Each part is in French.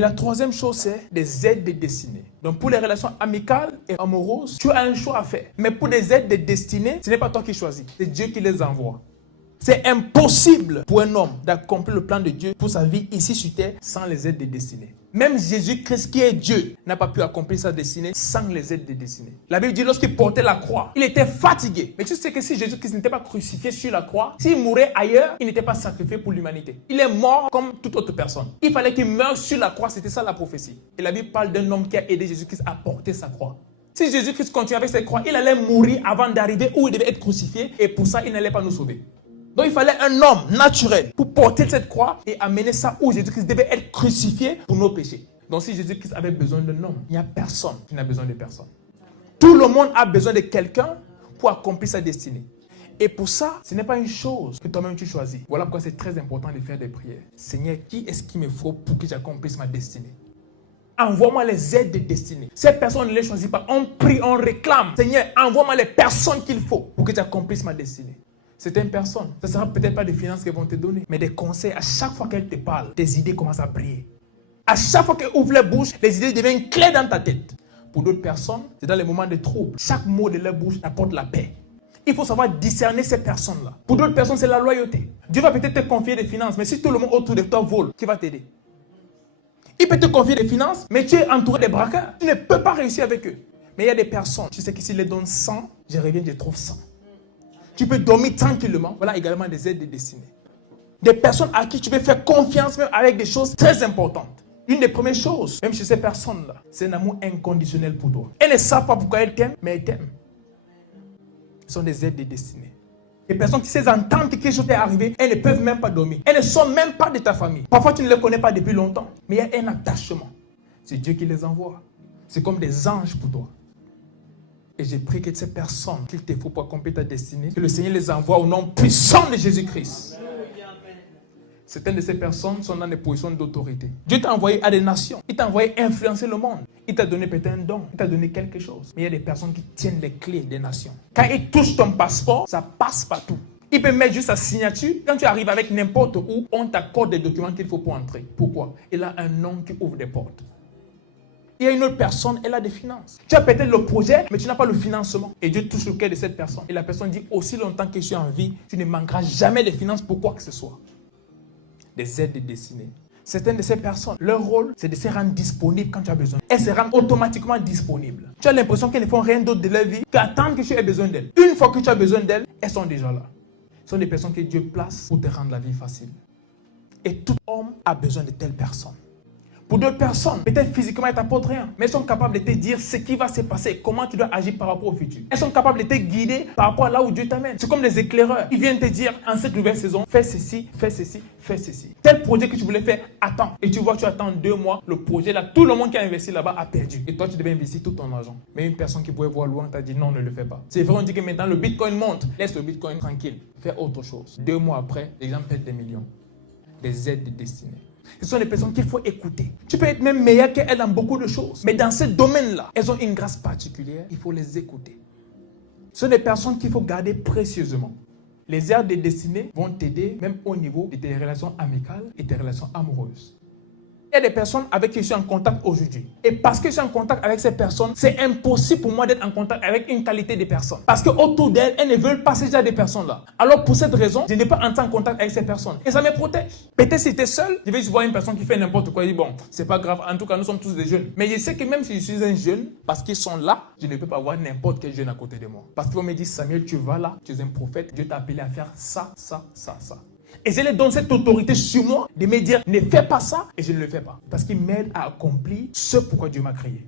Et la troisième chose, c'est des aides de destinée. Donc pour les relations amicales et amoureuses, tu as un choix à faire. Mais pour des aides de destinée, ce n'est pas toi qui choisis, c'est Dieu qui les envoie. C'est impossible pour un homme d'accomplir le plan de Dieu pour sa vie ici sur terre sans les aides de destinée. Même Jésus-Christ qui est Dieu n'a pas pu accomplir sa destinée sans les aides de destinée. La Bible dit lorsqu'il portait la croix, il était fatigué. Mais tu sais que si Jésus-Christ n'était pas crucifié sur la croix, s'il mourait ailleurs, il n'était pas sacrifié pour l'humanité. Il est mort comme toute autre personne. Il fallait qu'il meure sur la croix, c'était ça la prophétie. Et la Bible parle d'un homme qui a aidé Jésus-Christ à porter sa croix. Si Jésus-Christ continuait avec ses croix, il allait mourir avant d'arriver où il devait être crucifié et pour ça, il n'allait pas nous sauver. Donc il fallait un homme naturel pour porter cette croix et amener ça où Jésus-Christ devait être crucifié pour nos péchés. Donc si Jésus-Christ avait besoin d'un homme, il n'y a personne qui n'a besoin de personne. Tout le monde a besoin de quelqu'un pour accomplir sa destinée. Et pour ça, ce n'est pas une chose que toi-même tu choisis. Voilà pourquoi c'est très important de faire des prières. Seigneur, qui est-ce qu'il me faut pour que j'accomplisse ma destinée? Envoie-moi les aides de destinée. Ces personnes ne les choisissent pas. On prie, on réclame. Seigneur, envoie-moi les personnes qu'il faut pour que j'accomplisse ma destinée. Certaines personnes, ce ne sera peut-être pas des finances qu'elles vont te donner, mais des conseils. À chaque fois qu'elles te parlent, tes idées commencent à briller. À chaque fois qu'elles ouvrent la bouche, les idées deviennent claires dans ta tête. Pour d'autres personnes, c'est dans les moments de trouble. Chaque mot de leur bouche apporte la paix. Il faut savoir discerner ces personnes-là. Pour d'autres personnes, c'est la loyauté. Dieu va peut-être te confier des finances, mais si tout le monde autour de toi vole, qui va t'aider? Il peut te confier des finances, mais tu es entouré des braqueurs. Tu ne peux pas réussir avec eux. Mais il y a des personnes, tu sais que s'ils les donnent 100, je reviens, je trouve 100. Tu peux dormir tranquillement. Voilà également des aides de destinée. Des personnes à qui tu peux faire confiance même avec des choses très importantes. Une des premières choses, même chez ces personnes-là, c'est un amour inconditionnel pour toi. Elles ne savent pas pourquoi elles t'aiment, mais elles t'aiment. Ce sont des aides de destinée. Des personnes qui savent entendre que quelque chose est arrivé, elles ne peuvent même pas dormir. Elles ne sont même pas de ta famille. Parfois, tu ne les connais pas depuis longtemps, mais il y a un attachement. C'est Dieu qui les envoie. C'est comme des anges pour toi. Et j'ai prié que ces personnes qu'il te faut pour accomplir ta destinée, que le Seigneur les envoie au nom puissant de Jésus-Christ. Certaines de ces personnes sont dans des positions d'autorité. Dieu t'a envoyé à des nations. Il t'a envoyé influencer le monde. Il t'a donné peut-être un don. Il t'a donné quelque chose. Mais il y a des personnes qui tiennent les clés des nations. Quand ils touchent ton passeport, ça passe partout. Il peut mettre juste sa signature. Quand tu arrives avec n'importe où, on t'accorde des documents qu'il faut pour entrer. Pourquoi? Il a un nom qui ouvre des portes. Il y a une autre personne, elle a des finances. Tu as peut-être le projet, mais tu n'as pas le financement. Et Dieu touche le cœur de cette personne. Et la personne dit, aussi longtemps que je suis en vie, tu ne manqueras jamais de finances pour quoi que ce soit. Des aides de destinée. Certaines de ces personnes, leur rôle, c'est de se rendre disponible quand tu as besoin. Elles se rendent automatiquement disponibles. Tu as l'impression qu'elles ne font rien d'autre de leur vie qu'attendre que tu aies besoin d'elles. Une fois que tu as besoin d'elles, elles sont déjà là. Ce sont des personnes que Dieu place pour te rendre la vie facile. Et tout homme a besoin de telles personnes. Pour d'autres personnes, peut-être physiquement, elles ne t'apportent rien, mais elles sont capables de te dire ce qui va se passer, comment tu dois agir par rapport au futur. Elles sont capables de te guider par rapport à là où Dieu t'amène. C'est comme des éclaireurs. Ils viennent te dire, en cette nouvelle saison, fais ceci, fais ceci, fais ceci. Tel projet que tu voulais faire, attends. Et tu vois, tu attends 2 mois, le projet là, tout le monde qui a investi là-bas a perdu. Et toi, tu devais investir tout ton argent. Mais une personne qui pouvait voir loin t'a dit, non, ne le fais pas. C'est vrai, on dit que maintenant le Bitcoin monte. Laisse le Bitcoin tranquille. Fais autre chose. 2 mois après, les gens perdent des millions. Des aides de destinée. Ce sont des personnes qu'il faut écouter. Tu peux être même meilleur qu'elles dans beaucoup de choses. Mais dans ce domaine-là, elles ont une grâce particulière. Il faut les écouter. Ce sont des personnes qu'il faut garder précieusement. Les aides de destinée vont t'aider même au niveau de tes relations amicales et tes relations amoureuses. Il y a des personnes avec qui je suis en contact aujourd'hui. Et parce que je suis en contact avec ces personnes, c'est impossible pour moi d'être en contact avec une qualité de personnes. Parce qu'autour d'elles, elles ne veulent pas ces genre de personnes-là. Alors pour cette raison, je n'ai pas entrer en contact avec ces personnes. Et ça me protège. Peut-être si tu es seul, je vais juste voir une personne qui fait n'importe quoi et dire bon, c'est pas grave, en tout cas nous sommes tous des jeunes. Mais je sais que même si je suis un jeune, parce qu'ils sont là, je ne peux pas voir n'importe quel jeune à côté de moi. Parce qu'ils vont me dire Samuel, tu vas là, tu es un prophète, Dieu t'a appelé à faire ça, ça, ça, ça. Et je leur donne cette autorité sur moi de me dire ne fais pas ça et je ne le fais pas. Parce qu'ils m'aident à accomplir ce pourquoi Dieu m'a créé.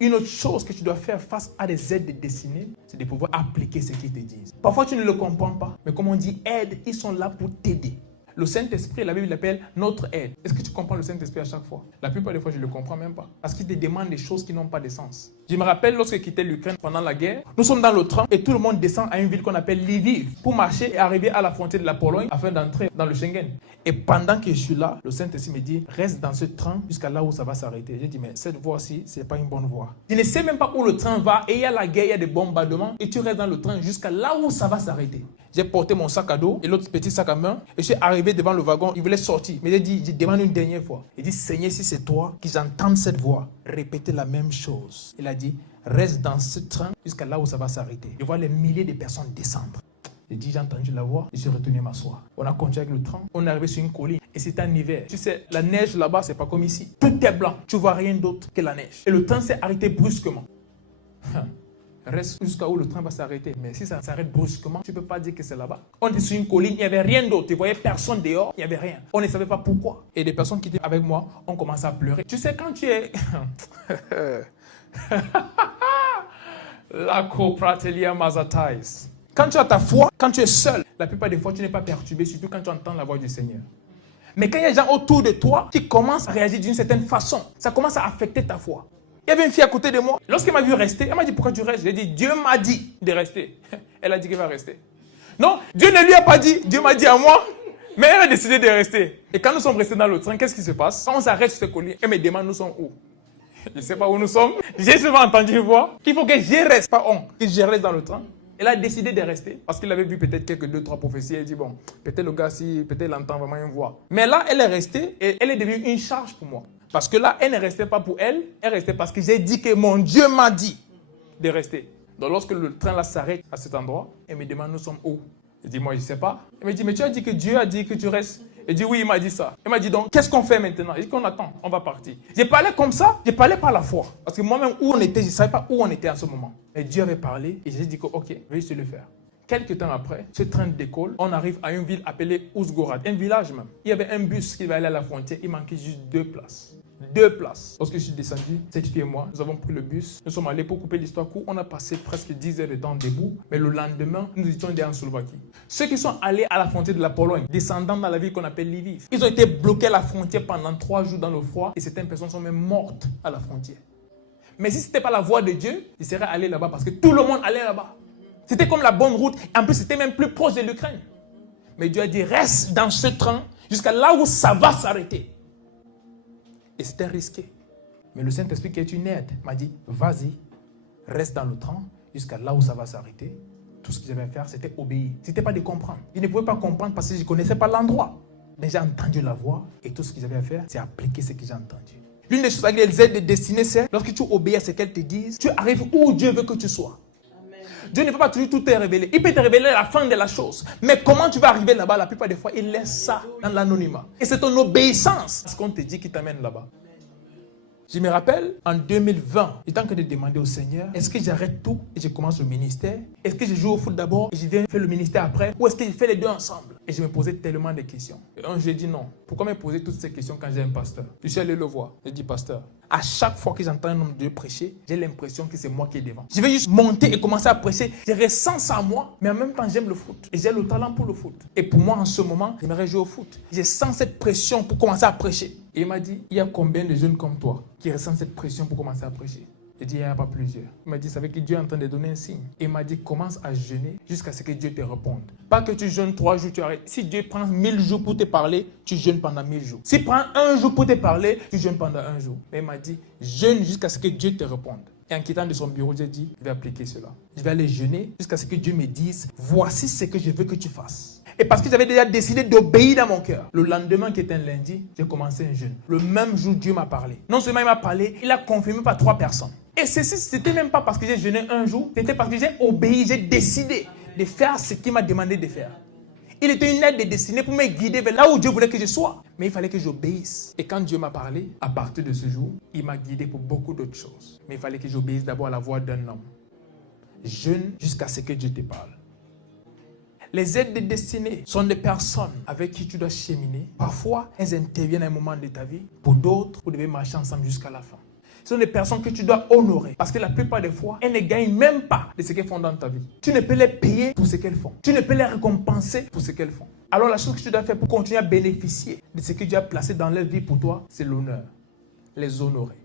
Une autre chose que tu dois faire face à des aides de destinée, c'est de pouvoir appliquer ce qu'ils te disent. Parfois tu ne le comprends pas, mais comme on dit aide, ils sont là pour t'aider. Le Saint-Esprit, la Bible l'appelle notre aide. Est-ce que tu comprends le Saint-Esprit à chaque fois? La plupart des fois, je ne le comprends même pas. Parce qu'il te demande des choses qui n'ont pas de sens. Je me rappelle lorsque j'ai quitté l'Ukraine pendant la guerre, nous sommes dans le train et tout le monde descend à une ville qu'on appelle Lviv pour marcher et arriver à la frontière de la Pologne afin d'entrer dans le Schengen. Et pendant que je suis là, le Saint-Esprit me dit reste dans ce train jusqu'à là où ça va s'arrêter. J'ai dit mais cette voie-ci, ce n'est pas une bonne voie. Je ne sais même pas où le train va et il y a la guerre, il y a des bombardements et tu restes dans le train jusqu'à là où ça va s'arrêter. J'ai porté mon sac à dos et l'autre petit sac à main. Et je suis arrivé devant le wagon. Il voulait sortir. Mais j'ai dit, je demande une dernière fois. Il dit, Seigneur, si c'est toi, que j'entende cette voix répéter la même chose. Il a dit, reste dans ce train jusqu'à là où ça va s'arrêter. Je vois les milliers de personnes descendre. J'ai dit, j'ai entendu la voix, je suis retourné m'asseoir. On a continué avec le train, on est arrivé sur une colline et c'était en hiver. Tu sais, la neige là-bas, c'est pas comme ici. Tout est blanc, tu vois rien d'autre que la neige. Et le train s'est arrêté brusquement. Reste jusqu'à où le train va s'arrêter. Mais si ça s'arrête brusquement, tu ne peux pas dire que c'est là-bas. On était sur une colline, il n'y avait rien d'autre. Tu voyais personne dehors, il n'y avait rien. On ne savait pas pourquoi. Et des personnes qui étaient avec moi ont commencé à pleurer. Tu sais, quand tu es... La copratelia mazatais. Quand tu as ta foi, quand tu es seul, la plupart des fois, tu n'es pas perturbé, surtout quand tu entends la voix du Seigneur. Mais quand il y a des gens autour de toi qui commencent à réagir d'une certaine façon, ça commence à affecter ta foi. Il y avait une fille à côté de moi. Lorsqu'elle m'a vu rester, elle m'a dit, pourquoi tu restes? J'ai dit, Dieu m'a dit de rester. Elle a dit qu'elle va rester. Non, Dieu ne lui a pas dit, Dieu m'a dit à moi, mais elle a décidé de rester. Et quand nous sommes restés dans le train, qu'est-ce qui se passe? Quand on s'arrête sur ce collier, elle me demande, nous sommes où? Je ne sais pas où nous sommes. J'ai souvent entendu une voix qu'il faut que je reste, pas on, que je reste dans le train. Elle a décidé de rester parce qu'il avait vu peut-être quelques 2-3 prophéties. Elle dit, bon, peut-être le gars, si, peut-être il entend vraiment une voix. Mais là, elle est restée et elle est devenue une charge pour moi. Parce que là, elle ne restait pas pour elle, elle restait parce que j'ai dit que mon Dieu m'a dit de rester. Donc lorsque le train là s'arrête à cet endroit, elle me demande, nous sommes où? Je dis, moi, je ne sais pas. Elle me dit, mais tu as dit que Dieu a dit que tu restes. Elle dit, oui, il m'a dit ça. Elle m'a dit, donc, qu'est-ce qu'on fait maintenant? Je dis qu'on attend, on va partir. J'ai parlé comme ça, j'ai parlé par la foi. Parce que moi-même, où on était, je ne savais pas où on était à ce moment. Et Dieu avait parlé et j'ai dit que, ok, je vais juste le faire. Quelques temps après, ce train décolle, on arrive à une ville appelée Ouzgorod, un village même. Il y avait un bus qui va aller à la frontière, il manquait juste 2 places. 2 places. Lorsque je suis descendu, cette fille et moi, nous avons pris le bus. Nous sommes allés pour couper l'histoire courte. On a passé presque 10 heures de temps debout. Mais le lendemain, nous étions en Slovaquie. Ceux qui sont allés à la frontière de la Pologne, descendant dans la ville qu'on appelle Lviv, ils ont été bloqués à la frontière pendant 3 jours dans le froid. Et certaines personnes sont même mortes à la frontière. Mais si ce n'était pas la voix de Dieu, ils seraient allés là-bas parce que tout le monde allait là-bas. C'était comme la bonne route. En plus, c'était même plus proche de l'Ukraine. Mais Dieu a dit, reste dans ce train jusqu'à là où ça va s'arrêter. Et c'était risqué. Mais le Saint-Esprit qui est une aide m'a dit, vas-y, reste dans le train jusqu'à là où ça va s'arrêter. Tout ce que j'avais à faire, c'était obéir. Ce n'était pas de comprendre. Je ne pouvais pas comprendre parce que je ne connaissais pas l'endroit. Mais j'ai entendu la voix et tout ce que j'avais à faire, c'est appliquer ce que j'ai entendu. L'une des choses avec les aides de destinée, c'est lorsque tu obéis à ce qu'elles te disent, tu arrives où Dieu veut que tu sois. Dieu ne peut pas toujours tout te révéler. Il peut te révéler la fin de la chose. Mais comment tu vas arriver là-bas, la plupart des fois, il laisse ça dans l'anonymat. Et c'est ton obéissance ce qu'on te dit qui t'amène là-bas. Je me rappelle, en 2020, j'étais en train de demander au Seigneur, est-ce que j'arrête tout et je commence le ministère? Est-ce que je joue au foot d'abord et je viens faire le ministère après? Ou est-ce que je fais les deux ensemble? Et je me posais tellement de questions. Et un jour, j'ai dit non. Pourquoi me poser toutes ces questions quand j'ai un pasteur? Je suis allé le voir. J'ai dit, pasteur, à chaque fois que j'entends un homme de Dieu prêcher, j'ai l'impression que c'est moi qui est devant. Je vais juste monter et commencer à prêcher. Je ressens ça à moi, mais en même temps, j'aime le foot. Et j'ai le talent pour le foot. Et pour moi, en ce moment, j'aimerais jouer au foot. Je sens cette pression pour commencer à prêcher. Et il m'a dit, il y a combien de jeunes comme toi qui ressentent cette pression pour commencer à prêcher? J'ai dit, il n'y en a pas plusieurs. Il m'a dit, c'est avec que Dieu est en train de donner un signe. Et il m'a dit, commence à jeûner jusqu'à ce que Dieu te réponde. Pas que tu jeûnes 3 jours, tu arrêtes. Si Dieu prend 1000 jours pour te parler, tu jeûnes pendant 1000 jours. S'il prend 1 jour pour te parler, tu jeûnes pendant 1 jour. Mais il m'a dit, jeûne jusqu'à ce que Dieu te réponde. Et en quittant de son bureau, j'ai dit, je vais appliquer cela. Je vais aller jeûner jusqu'à ce que Dieu me dise, voici ce que je veux que tu fasses. Et parce que j'avais déjà décidé d'obéir dans mon cœur. Le lendemain, qui était un lundi, j'ai commencé un jeûne. Le même jour, Dieu m'a parlé. Non seulement il m'a parlé, il a confirmé par 3 personnes. Et ceci, c'était même pas parce que j'ai jeûné un jour, c'était parce que j'ai obéi, j'ai décidé de faire ce qu'il m'a demandé de faire. Il était une aide de destinée pour me guider vers là où Dieu voulait que je sois. Mais il fallait que j'obéisse. Et quand Dieu m'a parlé, à partir de ce jour, il m'a guidé pour beaucoup d'autres choses. Mais il fallait que j'obéisse d'abord à la voix d'un homme. Jeûne jusqu'à ce que Dieu te parle. Les aides de destinée sont des personnes avec qui tu dois cheminer. Parfois, elles interviennent à un moment de ta vie. Pour d'autres, vous devez marcher ensemble jusqu'à la fin. Ce sont des personnes que tu dois honorer. Parce que la plupart des fois, elles ne gagnent même pas de ce qu'elles font dans ta vie. Tu ne peux les payer pour ce qu'elles font. Tu ne peux les récompenser pour ce qu'elles font. Alors la chose que tu dois faire pour continuer à bénéficier de ce que Dieu a placé dans leur vie pour toi, c'est l'honneur. Les honorer.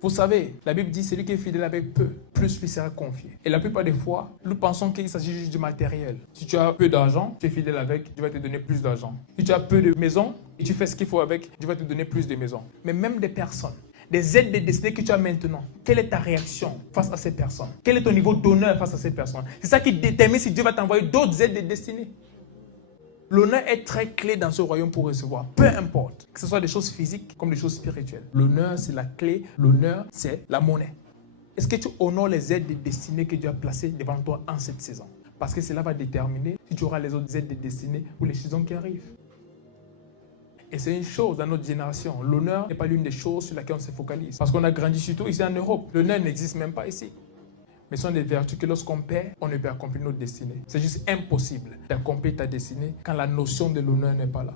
Vous savez, la Bible dit, celui qui est fidèle avec peu, plus lui sera confié. Et la plupart des fois, nous pensons qu'il s'agit juste du matériel. Si tu as peu d'argent, tu es fidèle avec, Dieu va te donner plus d'argent. Si tu as peu de maisons, et tu fais ce qu'il faut avec, Dieu va te donner plus de maisons. Mais même des personnes des aides de destinée que tu as maintenant, quelle est ta réaction face à ces personnes? Quel est ton niveau d'honneur face à ces personnes? C'est ça qui détermine si Dieu va t'envoyer d'autres aides de destinée. L'honneur est très clé dans ce royaume pour recevoir, peu importe, que ce soit des choses physiques comme des choses spirituelles. L'honneur, c'est la clé, l'honneur, c'est la monnaie. Est-ce que tu honores les aides de destinée que Dieu a placées devant toi en cette saison? Parce que cela va déterminer si tu auras les autres aides de destinée pour les saisons qui arrivent. Et c'est une chose dans notre génération. L'honneur n'est pas l'une des choses sur laquelle on se focalise. Parce qu'on a grandi surtout ici en Europe. L'honneur n'existe même pas ici. Mais ce sont des vertus que lorsqu'on perd, on ne peut accomplir notre destinée. C'est juste impossible d'accomplir ta destinée quand la notion de l'honneur n'est pas là.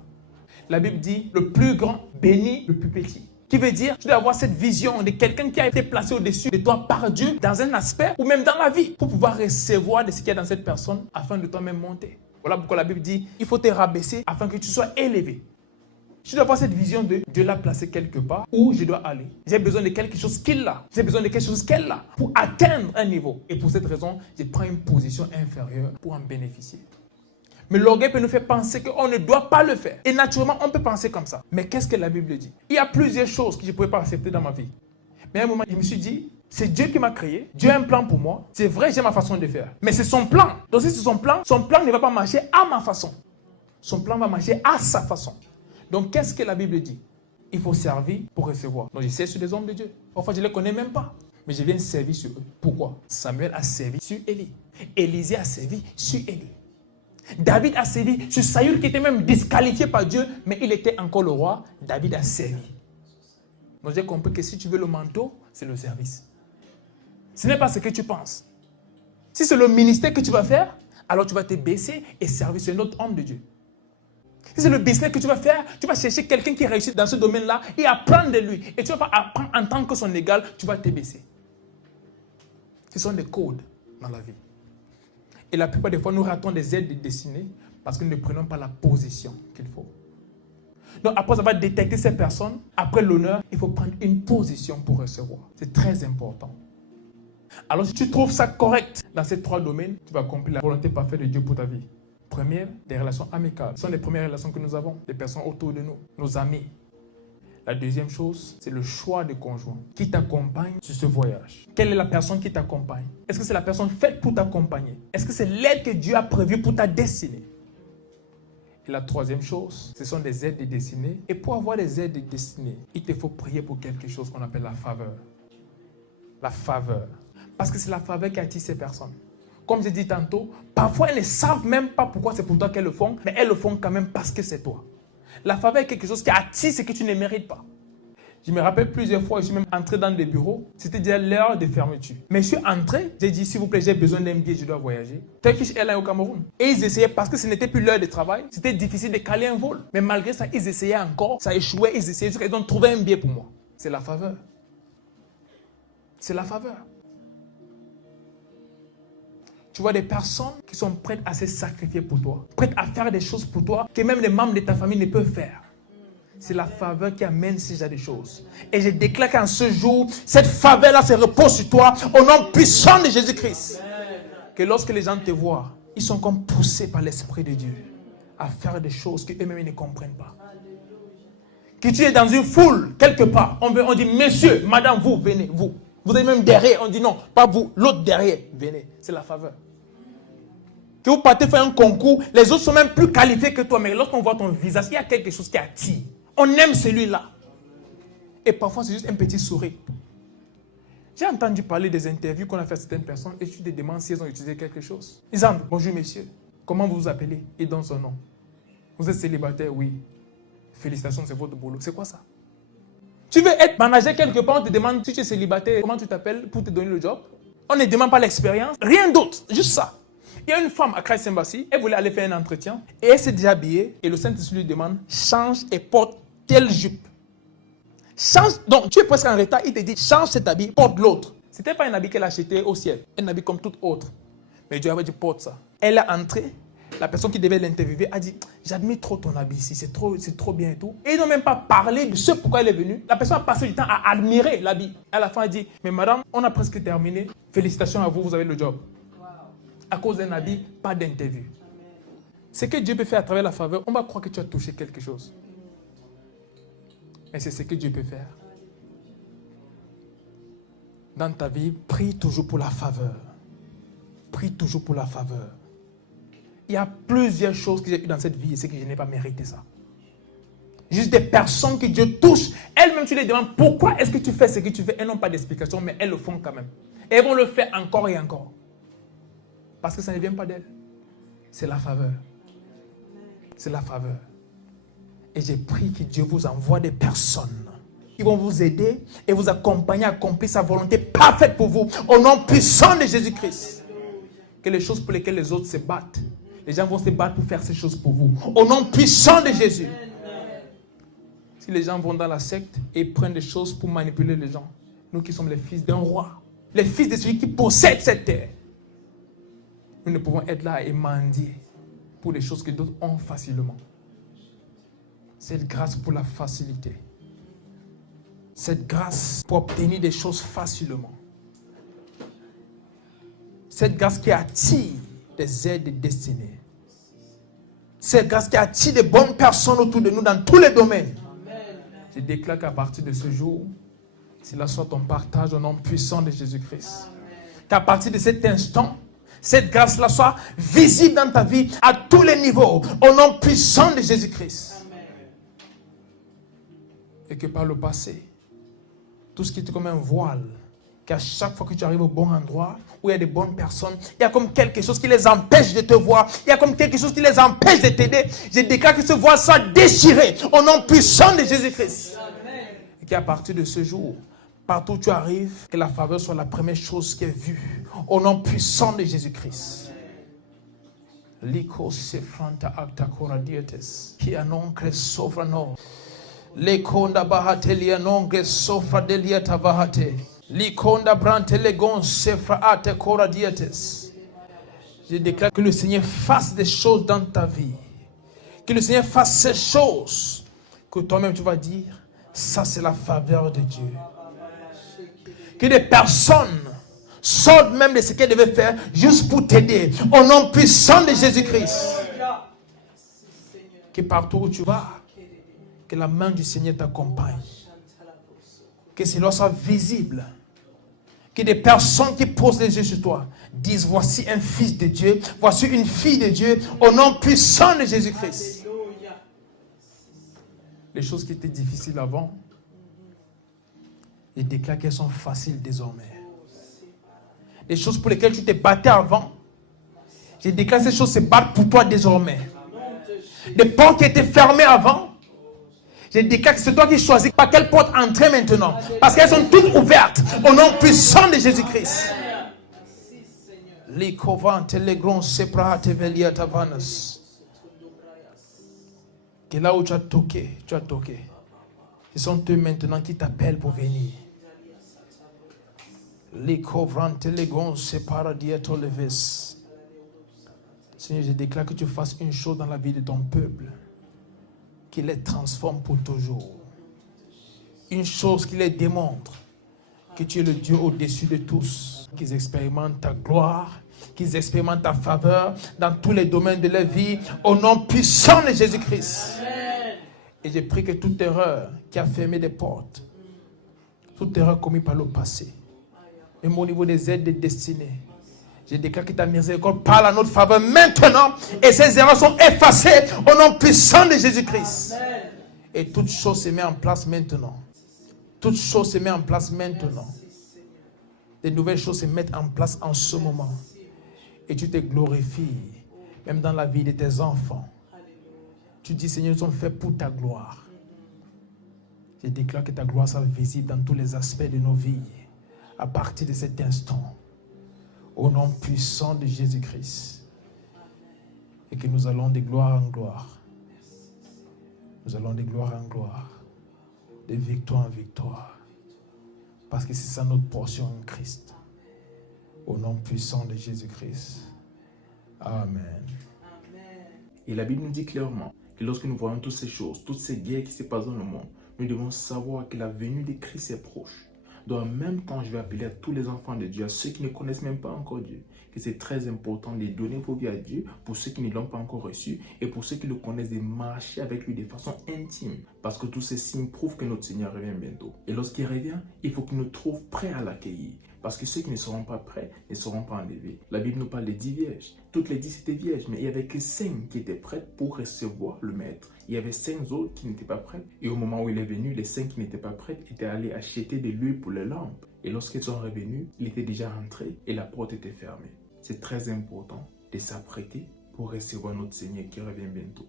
La Bible dit, le plus grand bénit le plus petit. Qui veut dire, tu dois avoir cette vision de quelqu'un qui a été placé au-dessus de toi par Dieu dans un aspect ou même dans la vie pour pouvoir recevoir de ce qu'il y a dans cette personne afin de toi-même monter. Voilà pourquoi la Bible dit, il faut te rabaisser afin que tu sois élevé. Je dois avoir cette vision de Dieu l'a placé quelque part où je dois aller. J'ai besoin de quelque chose qu'il a. J'ai besoin de quelque chose qu'elle a pour atteindre un niveau. Et pour cette raison, je prends une position inférieure pour en bénéficier. Mais l'orgueil peut nous faire penser qu'on ne doit pas le faire. Et naturellement, on peut penser comme ça. Mais qu'est-ce que la Bible dit? Il y a plusieurs choses que je ne pouvais pas accepter dans ma vie. Mais à un moment, je me suis dit, c'est Dieu qui m'a créé. Dieu a un plan pour moi. C'est vrai, j'ai ma façon de faire. Mais c'est son plan. Donc si c'est son plan ne va pas marcher à ma façon. Son plan va marcher à sa façon. Donc, qu'est-ce que la Bible dit? Il faut servir pour recevoir. Donc, je sais sur les hommes de Dieu. Parfois, je ne les connais même pas. Mais je viens servir sur eux. Pourquoi? Samuel a servi sur Élie. Élisée a servi sur Élie. David a servi sur Saül qui était même disqualifié par Dieu, mais il était encore le roi. David a servi. Donc, j'ai compris que si tu veux le manteau, c'est le service. Ce n'est pas ce que tu penses. Si c'est le ministère que tu vas faire, alors tu vas te baisser et servir sur un autre homme de Dieu. Si c'est le business que tu vas faire, tu vas chercher quelqu'un qui réussit dans ce domaine-là et apprendre de lui. Et tu ne vas pas apprendre en tant que son égal, tu vas te baisser. Ce sont des codes dans la vie. Et la plupart des fois, nous ratons des aides de destinée parce que nous ne prenons pas la position qu'il faut. Donc, après avoir détecté ces personnes, après l'honneur, il faut prendre une position pour recevoir. C'est très important. Alors, si tu trouves ça correct dans ces trois domaines, tu vas accomplir la volonté parfaite de Dieu pour ta vie. Première, des relations amicales. Ce sont les premières relations que nous avons, des personnes autour de nous, nos amis. La deuxième chose, c'est le choix de conjoint qui t'accompagne sur ce voyage. Quelle est la personne qui t'accompagne? Est-ce que c'est la personne faite pour t'accompagner? Est-ce que c'est l'aide que Dieu a prévue pour ta destinée? Et la troisième chose, ce sont des aides de destinée. Et pour avoir des aides de destinée, il te faut prier pour quelque chose qu'on appelle la faveur. La faveur. Parce que c'est la faveur qui attire ces personnes. Comme j'ai dit tantôt, parfois elles ne savent même pas pourquoi c'est pour toi qu'elles le font, mais elles le font quand même parce que c'est toi. La faveur est quelque chose qui attire ce que tu ne mérites pas. Je me rappelle plusieurs fois, je suis même entré dans des bureaux, c'était déjà l'heure de fermeture. Mais je suis entré, j'ai dit s'il vous plaît, j'ai besoin d'un billet, je dois voyager. Turkish Airlines au Cameroun. Et ils essayaient, parce que ce n'était plus l'heure de travail, c'était difficile de caler un vol. Mais malgré ça, ils essayaient encore, ça échouait, ils essayaient, ils ont trouvé un billet pour moi. C'est la faveur. C'est la faveur. Tu vois des personnes qui sont prêtes à se sacrifier pour toi, prêtes à faire des choses pour toi que même les membres de ta famille ne peuvent faire. C'est la faveur qui amène ce genre de choses. Et je déclare qu'en ce jour, cette faveur-là se repose sur toi au nom puissant de Jésus-Christ. Que lorsque les gens te voient, ils sont comme poussés par l'Esprit de Dieu à faire des choses qu'eux-mêmes ne comprennent pas. Que tu es dans une foule, quelque part, on dit, monsieur, madame, vous, venez, vous. Vous êtes même derrière, on dit non, pas vous, l'autre derrière, venez. C'est la faveur. Que vous partez faire un concours, les autres sont même plus qualifiés que toi, mais lorsqu'on voit ton visage, il y a quelque chose qui attire. On aime celui-là. Et parfois, c'est juste un petit sourire. J'ai entendu parler des interviews qu'on a fait à certaines personnes et tu te demandes si elles ont utilisé quelque chose. Ils disent, bonjour messieurs, comment vous vous appelez? Et dans son nom. Vous êtes célibataire? Oui. Félicitations, c'est votre boulot. C'est quoi ça? Tu veux être manager quelque part, on te demande si tu es célibataire, comment tu t'appelles pour te donner le job. On ne demande pas l'expérience, rien d'autre, juste ça. Il y a une femme à Christ Embassy, elle voulait aller faire un entretien et elle s'est déjà habillée et le Saint-Esprit lui demande change et porte telle jupe. Change, donc tu es presque en retard, il te dit change cet habit, porte l'autre. Ce n'était pas un habit qu'elle a acheté au ciel, un habit comme tout autre. Mais Dieu avait dit porte ça. Elle est entrée, la personne qui devait l'interviewer a dit j'admire trop ton habit ici, c'est trop bien et tout. Et ils n'ont même pas parlé de ce pourquoi elle est venue. La personne a passé du temps à admirer l'habit. À la fin, elle dit mais madame, on a presque terminé. Félicitations à vous, vous avez le job. À cause d'un habit, pas d'interview. Ce que Dieu peut faire à travers la faveur, on va croire que tu as touché quelque chose. Mais c'est ce que Dieu peut faire. dans ta vie, prie toujours pour la faveur. Prie toujours pour la faveur. Il y a plusieurs choses que j'ai eues dans cette vie et c'est que je n'ai pas mérité ça. Juste des personnes que Dieu touche. Elles-mêmes, tu les demandes pourquoi est-ce que tu fais ce que tu fais. Elles n'ont pas d'explication, mais elles le font quand même. Et elles vont le faire encore et encore. Parce que ça ne vient pas d'elles. C'est la faveur. C'est la faveur. Et j'ai prié que Dieu vous envoie des personnes qui vont vous aider et vous accompagner à accomplir sa volonté parfaite pour vous. Au nom puissant de Jésus-Christ. Que les choses pour lesquelles les autres se battent, les gens vont se battre pour faire ces choses pour vous. Au nom puissant de Jésus. Si les gens vont dans la secte et prennent des choses pour manipuler les gens, nous qui sommes les fils d'un roi, les fils de celui qui possède cette terre, nous ne pouvons être là et mendier pour les choses que d'autres ont facilement. Cette grâce pour la facilité. Cette grâce pour obtenir des choses facilement. Cette grâce qui attire des aides destinées. Cette grâce qui attire de bonnes personnes autour de nous dans tous les domaines. Je déclare qu'à partir de ce jour, cela soit ton partage au nom puissant de Jésus-Christ. Qu'à partir de cet instant, cette grâce-là soit visible dans ta vie à tous les niveaux, au nom puissant de Jésus-Christ. Et que par le passé, tout ce qui était comme un voile, qu'à chaque fois que tu arrives au bon endroit, où il y a des bonnes personnes, il y a comme quelque chose qui les empêche de te voir, il y a comme quelque chose qui les empêche de t'aider. Je déclare que ce voile soit déchiré au nom puissant de Jésus-Christ. Et qu'à partir de ce jour, partout où tu arrives, que la faveur soit la première chose qui est vue au nom puissant de Jésus-Christ. Liko sefranta acta coradietes, qui anoncre sovrano. Lekonda bahate lianongre sofra deliata bahate. Likonda brante legon sefra ate coradietes. Je déclare que le Seigneur fasse des choses dans ta vie. Que le Seigneur fasse ces choses que toi-même tu vas dire, ça c'est la faveur de Dieu. Que des personnes sortent même de ce qu'elles devaient faire juste pour t'aider. Au nom puissant de Jésus-Christ. Que partout où tu vas, que la main du Seigneur t'accompagne. Que cela soit visible. Que des personnes qui posent les yeux sur toi disent, voici un fils de Dieu, voici une fille de Dieu, au nom puissant de Jésus-Christ. Les choses qui étaient difficiles avant, je déclare qu'elles sont faciles désormais. Les choses pour lesquelles tu t'es battu avant, je déclare que ces choses se battent pour toi désormais. Les portes qui étaient fermées avant, je déclare que c'est toi qui choisis par quelle porte entrer maintenant. Parce qu'elles sont toutes ouvertes au nom puissant de Jésus-Christ. Que là où tu as toqué, tu as toqué. Ce sont eux maintenant qui t'appellent pour venir. Seigneur, je déclare que tu fasses une chose dans la vie de ton peuple, qui les transforme pour toujours. Une chose qui les démontre que tu es le Dieu au-dessus de tous, qu'ils expérimentent ta gloire, qu'ils expérimentent ta faveur dans tous les domaines de leur vie, au nom puissant de Jésus-Christ. Et je prie que toute erreur qui a fermé des portes, toute erreur commise par le passé, même au niveau des aides de destinée, je déclare que ta miséricorde parle à notre faveur maintenant et ces erreurs sont effacées au nom puissant de Jésus-Christ. Et toute chose se met en place maintenant. Toute chose se met en place maintenant. Des nouvelles choses se mettent en place en ce moment. Et tu te glorifies, même dans la vie de tes enfants. Tu dis, Seigneur, nous sommes faits pour ta gloire. Je déclare que ta gloire soit visible dans tous les aspects de nos vies à partir de cet instant. Au nom puissant de Jésus-Christ. Et que nous allons de gloire en gloire. Nous allons de gloire en gloire. De victoire en victoire. Parce que c'est ça notre portion en Christ. Au nom puissant de Jésus-Christ. Amen. Et la Bible nous dit clairement que lorsque nous voyons toutes ces choses, toutes ces guerres qui se passent dans le monde, nous devons savoir que la venue de Christ est proche. Donc en même temps, je vais appeler à tous les enfants de Dieu, à ceux qui ne connaissent même pas encore Dieu, que c'est très important de donner vos vies à Dieu pour ceux qui ne l'ont pas encore reçu et pour ceux qui le connaissent, de marcher avec lui de façon intime. Parce que tous ces signes prouvent que notre Seigneur revient bientôt. Et lorsqu'il revient, il faut qu'il nous trouve prêts à l'accueillir. Parce que ceux qui ne seront pas prêts ne seront pas enlevés. La Bible nous parle de 10 vierges. Toutes les 10 étaient vierges, mais il n'y avait que 5 qui étaient prêtes pour recevoir le maître. Il y avait 5 autres qui n'étaient pas prêtes. Et au moment où il est venu, les 5 qui n'étaient pas prêtes étaient allés acheter de l'huile pour les lampes. Et lorsqu'ils sont revenus, il était déjà rentré et la porte était fermée. C'est très important de s'apprêter pour recevoir notre Seigneur qui revient bientôt.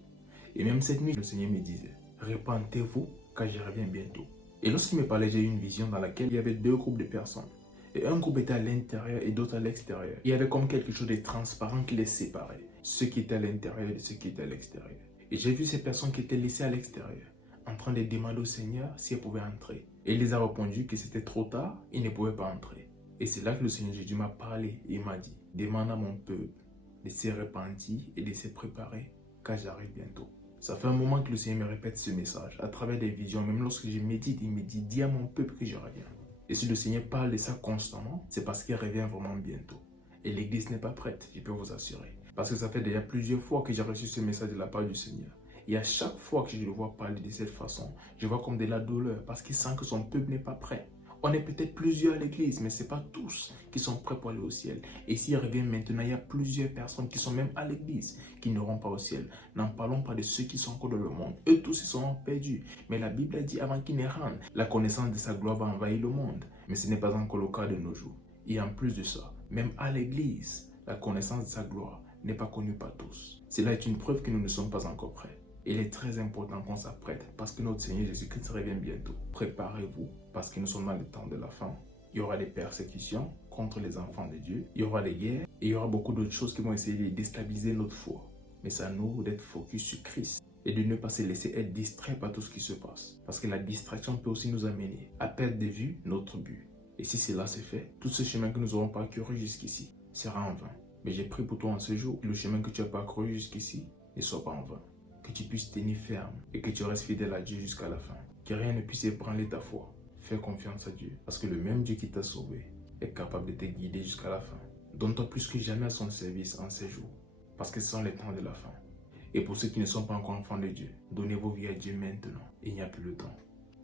Et même cette nuit, le Seigneur me disait, repentez-vous car je reviens bientôt. Et lorsqu'il me parlait, j'ai eu une vision dans laquelle il y avait 2 groupes de personnes. Et un groupe était à l'intérieur et d'autres à l'extérieur. Il y avait comme quelque chose de transparent qui les séparait. Ceux qui étaient à l'intérieur et ceux qui étaient à l'extérieur. Et j'ai vu ces personnes qui étaient laissées à l'extérieur, en train de demander au Seigneur si elles pouvaient entrer. Et il les a répondu que c'était trop tard, ils ne pouvaient pas entrer. Et c'est là que le Seigneur Jésus m'a parlé et m'a dit, demande à mon peuple de se repentir et de se préparer, car j'arrive bientôt. Ça fait un moment que le Seigneur me répète ce message, à travers des visions, même lorsque je médite, il me dit, dis à mon peuple que je reviens. Et si le Seigneur parle de ça constamment, c'est parce qu'il revient vraiment bientôt. Et l'église n'est pas prête, je peux vous assurer. Parce que ça fait déjà plusieurs fois que j'ai reçu ce message de la part du Seigneur. Et à chaque fois que je le vois parler de cette façon, je vois comme de la douleur parce qu'il sent que son peuple n'est pas prêt. On est peut-être plusieurs à l'église, mais ce n'est pas tous qui sont prêts pour aller au ciel. Et s'il revient maintenant, il y a plusieurs personnes qui sont même à l'église qui n'iront pas au ciel. N'en parlons pas de ceux qui sont encore dans le monde. Eux tous, ils seront perdus. Mais la Bible a dit avant qu'ils ne rentrent, la connaissance de sa gloire va envahir le monde. Mais ce n'est pas encore le cas de nos jours. Et en plus de ça, même à l'église, la connaissance de sa gloire n'est pas connue par tous. Cela est une preuve que nous ne sommes pas encore prêts. Il est très important qu'on s'apprête parce que notre Seigneur Jésus-Christ revient bientôt. Préparez-vous parce que nous sommes dans le temps de la fin. Il y aura des persécutions contre les enfants de Dieu. Il y aura des guerres et il y aura beaucoup d'autres choses qui vont essayer de déstabiliser notre foi. Mais c'est à nous d'être focus sur Christ et de ne pas se laisser être distrait par tout ce qui se passe. Parce que la distraction peut aussi nous amener à perdre de vue notre but. Et si cela se fait, tout ce chemin que nous aurons parcouru jusqu'ici sera en vain. Mais j'ai prié pour toi en ce jour que le chemin que tu as parcouru jusqu'ici ne soit pas en vain. Que tu puisses tenir ferme et que tu restes fidèle à Dieu jusqu'à la fin. Que rien ne puisse ébranler ta foi. Fais confiance à Dieu parce que le même Dieu qui t'a sauvé est capable de te guider jusqu'à la fin. Donne-toi plus que jamais à son service en ces jours parce que ce sont les temps de la fin. Et pour ceux qui ne sont pas encore enfants de Dieu, donnez vos vies à Dieu maintenant. Il n'y a plus le temps.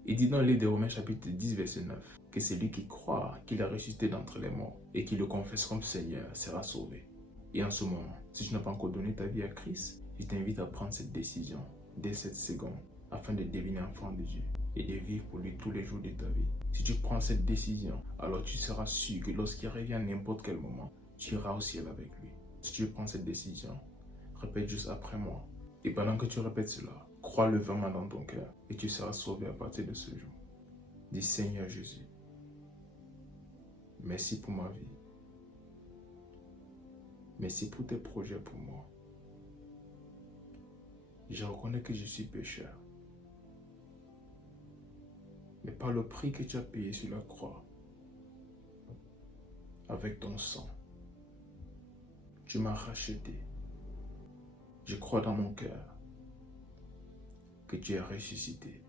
Il dit dans le livre de Romains chapitre 10 verset 9 que celui qui croit qu'il a ressuscité d'entre les morts et qui le confesse comme Seigneur sera sauvé. Et en ce moment, si tu n'as pas encore donné ta vie à Christ, je t'invite à prendre cette décision dès cette seconde afin de devenir enfant de Dieu et de vivre pour lui tous les jours de ta vie. Si tu prends cette décision, alors tu seras sûr que lorsqu'il revient à n'importe quel moment, tu iras au ciel avec lui. Si tu prends cette décision, répète juste après moi. Et pendant que tu répètes cela, crois-le vraiment dans ton cœur et tu seras sauvé à partir de ce jour. Dis Seigneur Jésus, merci pour ma vie. Merci pour tes projets pour moi. Je reconnais que je suis pécheur. Mais par le prix que tu as payé sur la croix, avec ton sang, tu m'as racheté. Je crois dans mon cœur que tu es ressuscité.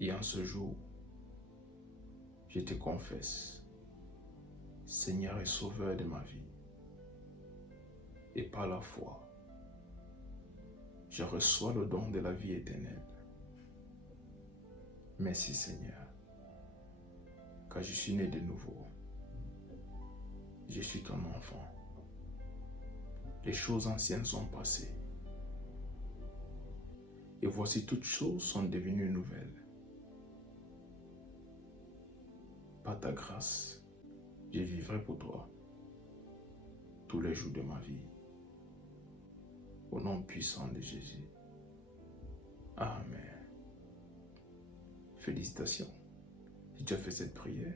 Et en ce jour, je te confesse, Seigneur et Sauveur de ma vie. Et par la foi, je reçois le don de la vie éternelle. Merci Seigneur, car je suis né de nouveau. Je suis ton enfant. Les choses anciennes sont passées. Et voici toutes choses sont devenues nouvelles. Par ta grâce, je vivrai pour toi tous les jours de ma vie. Au nom puissant de Jésus. Amen. Félicitations. Si tu as fait cette prière,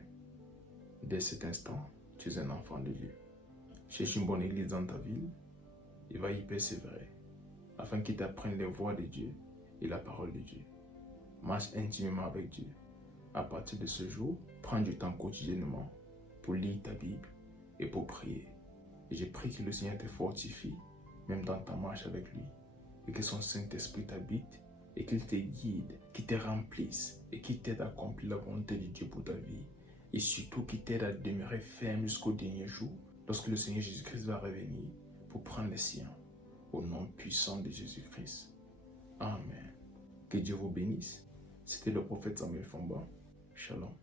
dès cet instant, tu es un enfant de Dieu. Cherche une bonne église dans ta ville et va y persévérer afin qu'il t'apprenne les voies de Dieu et la parole de Dieu. Marche intimement avec Dieu. À partir de ce jour, prends du temps quotidiennement pour lire ta Bible et pour prier. Et je prie que le Seigneur te fortifie, même dans ta marche avec lui, et que son Saint-Esprit t'habite et qu'il te guide, qu'il te remplisse et qu'il t'aide à accomplir la volonté de Dieu pour ta vie. Et surtout qu'il t'aide à demeurer ferme jusqu'au dernier jour, lorsque le Seigneur Jésus-Christ va revenir pour prendre les siens. Au nom puissant de Jésus-Christ. Amen. Que Dieu vous bénisse. C'était le prophète Samuel Famba. Shalom.